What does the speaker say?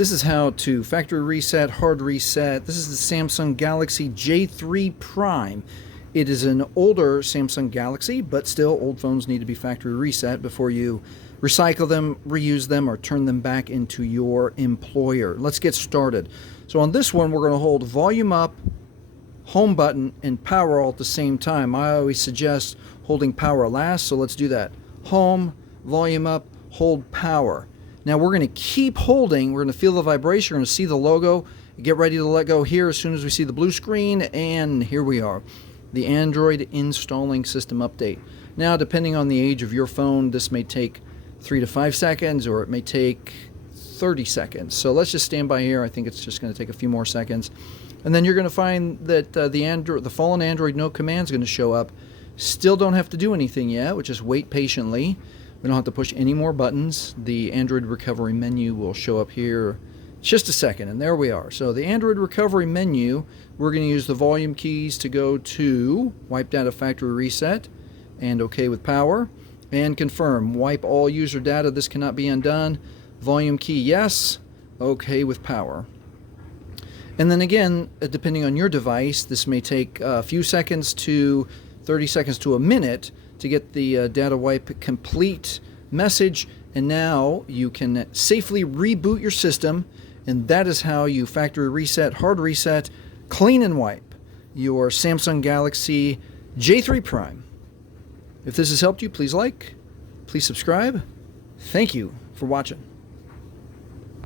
This is how to factory reset, hard reset. This is the Samsung Galaxy J3 Prime. It is an older Samsung Galaxy, but still old phones need to be factory reset before you recycle them, reuse them, or turn them back into your employer. Let's get started. So on this one, we're going to hold volume up, home button, and power all at the same time. I always suggest holding power last, so let's do that. Home, volume up, hold power. Now we're going to keep holding. We're going to feel the vibration. We're going to see the logo. Get ready to let go here as soon as we see the blue screen, and here we are. The Android installing system update. Now, depending on the age of your phone, this may take 3 to 5 seconds, or it may take 30 seconds. So let's just stand by here. I think it's just going to take a few more seconds. And then you're going to find that the fallen Android no command is going to show up. Still don't have to do anything yet. We'll just wait patiently. We don't have to push any more buttons. The Android recovery menu will show up here just a second, and there we are. So the Android recovery menu, we're going to use the volume keys to go to wipe data factory reset and OK with power, and confirm wipe all user data. This cannot be undone. Volume key yes, OK with power. And then again, depending on your device, this may take a few seconds to 30 seconds to a minute to get the data wipe complete message, and now you can safely reboot your system, and that is how you factory reset, hard reset, clean and wipe your Samsung Galaxy J3 Prime. If this has helped you, please like, please subscribe. Thank you for watching.